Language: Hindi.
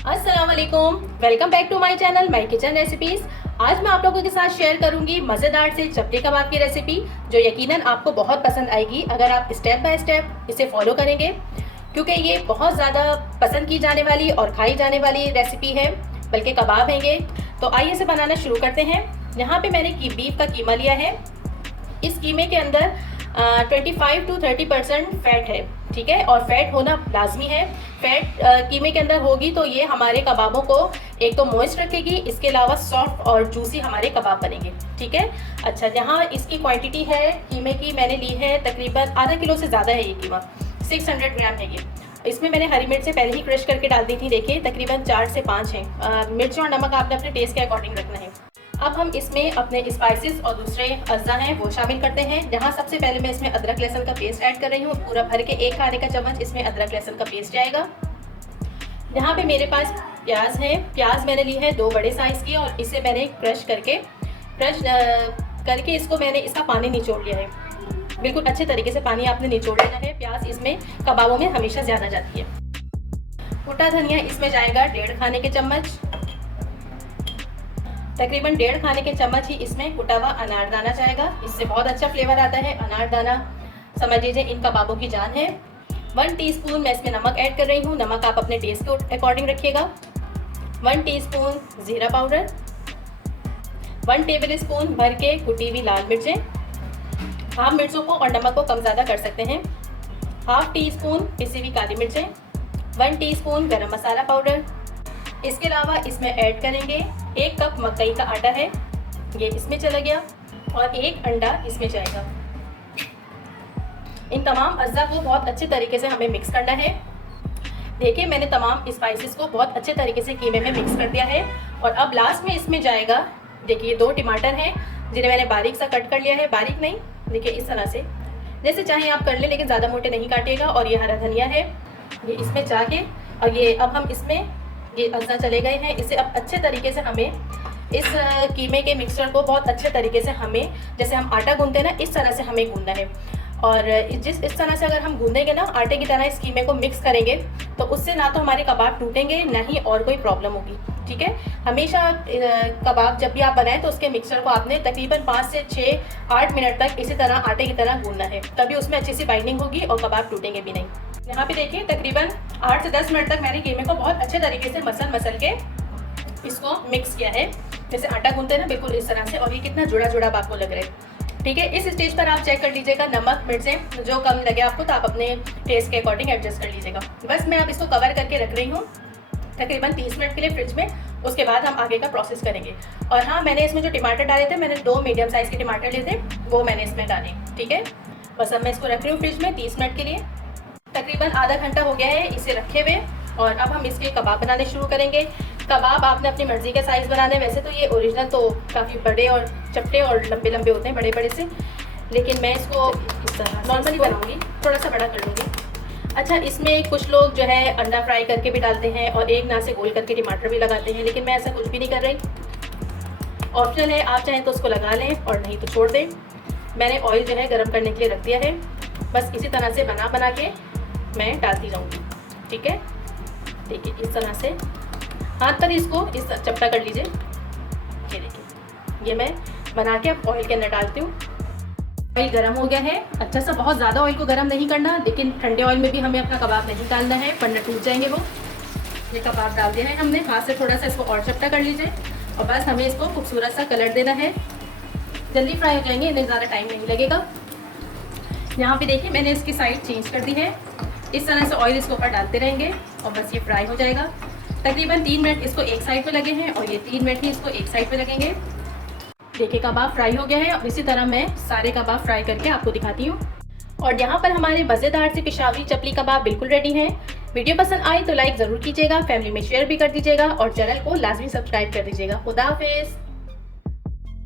अस्सलाम वालेकुम, welcome back to my channel my kitchen recipes. आज मैं आप लोगों के साथ शेयर करूंगी मज़ेदार से चपली कबाब की रेसिपी, जो यकीनन आपको बहुत पसंद आएगी अगर आप स्टेप बाय स्टेप इसे फॉलो करेंगे, क्योंकि ये बहुत ज़्यादा पसंद की जाने वाली और खाई जाने वाली रेसिपी है, बल्कि कबाब है ये। तो आइए इसे बनाना शुरू करते हैं। यहाँ पे मैंने बीफ का कीमा लिया है। इस कीमे के अंदर 25 to 30% फैट है, ठीक है, और फैट होना लाजमी है। फैट कीमे के अंदर होगी तो ये हमारे कबाबों को एक तो मॉइस्ट रखेगी, इसके अलावा सॉफ्ट और जूसी हमारे कबाब बनेंगे, ठीक है। अच्छा, यहाँ इसकी क्वांटिटी है कीमे की, मैंने ली है तकरीबन आधा किलो से ज़्यादा है ये कीमा, 600 ग्राम है ये। इसमें मैंने हरी मिर्च से पहले ही क्रश करके डाल दी थी, देखिए तकरीबन 4 से 5 है। मिर्च और नमक आपने अपने टेस्ट के अकॉर्डिंग रखना है। अब हम इसमें अपने स्पाइसेस और दूसरे अज्जा हैं वो शामिल करते हैं। जहाँ सबसे पहले मैं इसमें अदरक लहसुन का पेस्ट ऐड कर रही हूँ, पूरा भर के 1 खाने का चम्मच इसमें अदरक लहसुन का पेस्ट जाएगा। यहाँ पे मेरे पास प्याज है, प्याज मैंने ली है 2 बड़े साइज़ की, और इसे मैंने क्रश करके इसको मैंने इसका पानी निचोड़ लिया है। बिल्कुल अच्छे तरीके से पानी आपने निचोड़ लेना है, प्याज इसमें कबाबों में हमेशा ज़्यादा जाती है। कुटा धनिया इसमें जाएगा 1.5 खाने के चम्मच, तकरीबन 1.5 खाने के चम्मच ही इसमें कुटा हुआ अनारदाना जाएगा, इससे बहुत अच्छा फ्लेवर आता है। अनारदाना समझ लीजिए इन कबाबों की जान है। 1 टीस्पून मैं इसमें नमक ऐड कर रही हूँ, नमक आप अपने टेस्ट के अकॉर्डिंग रखिएगा। 1 टीस्पून ज़ीरा पाउडर, 1 टेबल स्पून भर के कुटी हुई लाल मिर्चें, आप मिर्चों को और नमक को कम ज़्यादा कर सकते हैं। 1/2 टीस्पून पिसी हुई काली मिर्चें, 1 टीस्पून गरम मसाला पाउडर। इसके अलावा इसमें ऐड करेंगे 1 कप मकई का आटा है, ये इसमें चला गया, और 1 अंडा इसमें जाएगा। इन तमाम अज्जा को बहुत अच्छे तरीके से हमें मिक्स करना है। देखिए मैंने तमाम स्पाइसेस को बहुत अच्छे तरीके से कीमे में मिक्स कर दिया है। और अब लास्ट में इसमें जाएगा, देखिए 2 टमाटर हैं जिन्हें मैंने बारीक सा कट कर लिया है, बारीक नहीं, देखिए इस तरह से, जैसे चाहे आप कर लें लेकिन ज़्यादा मोटे नहीं काटिएगा। और ये हरा धनिया है, ये इसमें जाके, और ये अब हम इसमें ये अज्जा चले गए हैं। इसे अब अच्छे तरीके से हमें इस कीमे के मिक्सचर को बहुत अच्छे तरीके से हमें, जैसे हम आटा गूंदते हैं ना, इस तरह से हमें गूंदना है। और इस तरह से अगर हम गूंदेंगे ना, आटे की तरह इस कीमे को मिक्स करेंगे, तो उससे ना तो हमारे कबाब टूटेंगे ना ही और कोई प्रॉब्लम होगी, ठीक है। हमेशा कबाब जब भी आप बनाएं तो उसके मिक्सचर को आपने तकरीबन 5 से 6-8 मिनट तक इसी तरह आटे की तरह गूंदना है, तभी उसमें अच्छी सी बाइंडिंग होगी और कबाब टूटेंगे भी नहीं। यहाँ पे देखिए तकरीबन 8 से 10 मिनट तक मैंने कीमे को बहुत अच्छे तरीके से मसल के इसको मिक्स किया है, जैसे आटा गूंदते हैं ना, बिल्कुल इस तरह से। और ये कितना जुड़ा जुड़ा आपको लग रहा है, ठीक है। इस स्टेज पर आप चेक कर लीजिएगा, नमक मिर्चें जो कम लगे आपको तो आप अपने टेस्ट के अकॉर्डिंग एडजस्ट कर लीजिएगा। बस मैं अब इसको कवर करके रख रही हूँ तकरीबन 30 मिनट के लिए फ्रिज में, उसके बाद हम आगे का प्रोसेस करेंगे। और हाँ, मैंने इसमें जो टमाटर डाले थे, मैंने 2 मीडियम साइज़ के टमाटर लिए थे, वो मैंने इसमें डाले, ठीक है। बस अब मैं इसको रख रही हूँ फ्रिज में 30 मिनट के लिए। तकरीबन आधा घंटा हो गया है इसे रखे हुए, और अब हम इसके कबाब बनाने शुरू करेंगे। कबाब आपने अपनी मर्ज़ी के साइज़ बनाने, वैसे तो ये ओरिजिनल तो काफ़ी बड़े और चपटे और लंबे लंबे होते हैं, बड़े बड़े से, लेकिन मैं इसको इस तरह नॉर्मली बनाऊंगी, थोड़ा सा बड़ा कर लूँगी। अच्छा, इसमें कुछ लोग जो है अंडा फ्राई करके भी डालते हैं और एक ना से गोल करके टमाटर भी लगाते हैं, लेकिन मैं ऐसा कुछ भी नहीं कर रही। ऑप्शनल है, आप चाहें तो उसको लगा लें और नहीं तो छोड़ दें। मैंने ऑयल जो है गर्म करने के लिए रख दिया है, बस इसी तरह से बना के मैं डालती जाऊँगी, ठीक है। देखिए इस तरह से हाथ पर इसको इस चपटा कर लीजिए। ये देखिए, ये मैं बना के अब ऑयल के अंदर डालती हूँ। ऑयल गर्म हो गया है, अच्छा सा, बहुत ज़्यादा ऑयल को गर्म नहीं करना, लेकिन ठंडे ऑयल में भी हमें अपना कबाब नहीं डालना है वरना टूट जाएंगे वो। ये कबाब डाल दिया है हमने, हाथ से थोड़ा सा इसको और चपटा कर लीजिए, और बस हमें इसको खूबसूरत सा कलर देना है। जल्दी फ्राई हो जाएंगे, इन्हें ज़्यादा टाइम नहीं लगेगा। यहाँ पे देखिए मैंने इसकी साइड चेंज कर दी है, इस तरह से ऑयल इसके ऊपर डालते रहेंगे और बस ये फ्राई हो जाएगा। तकरीबन 3 मिनट इसको एक साइड पे लगे हैं और ये 3 मिनट ही इसको एक साइड पे लगेंगे। देखिए कबाब फ्राई हो गया है, और इसी तरह मैं सारे कबाब फ्राई करके आपको दिखाती हूँ। और यहाँ पर हमारे मज़ेदार से पेशावरी चपली कबाब बिल्कुल रेडी हैं। वीडियो पसंद आई तो लाइक ज़रूर कीजिएगा, फैमिली में शेयर भी कर दीजिएगा और चैनल को लाजमी सब्सक्राइब कर दीजिएगा। खुदा हाफिज़।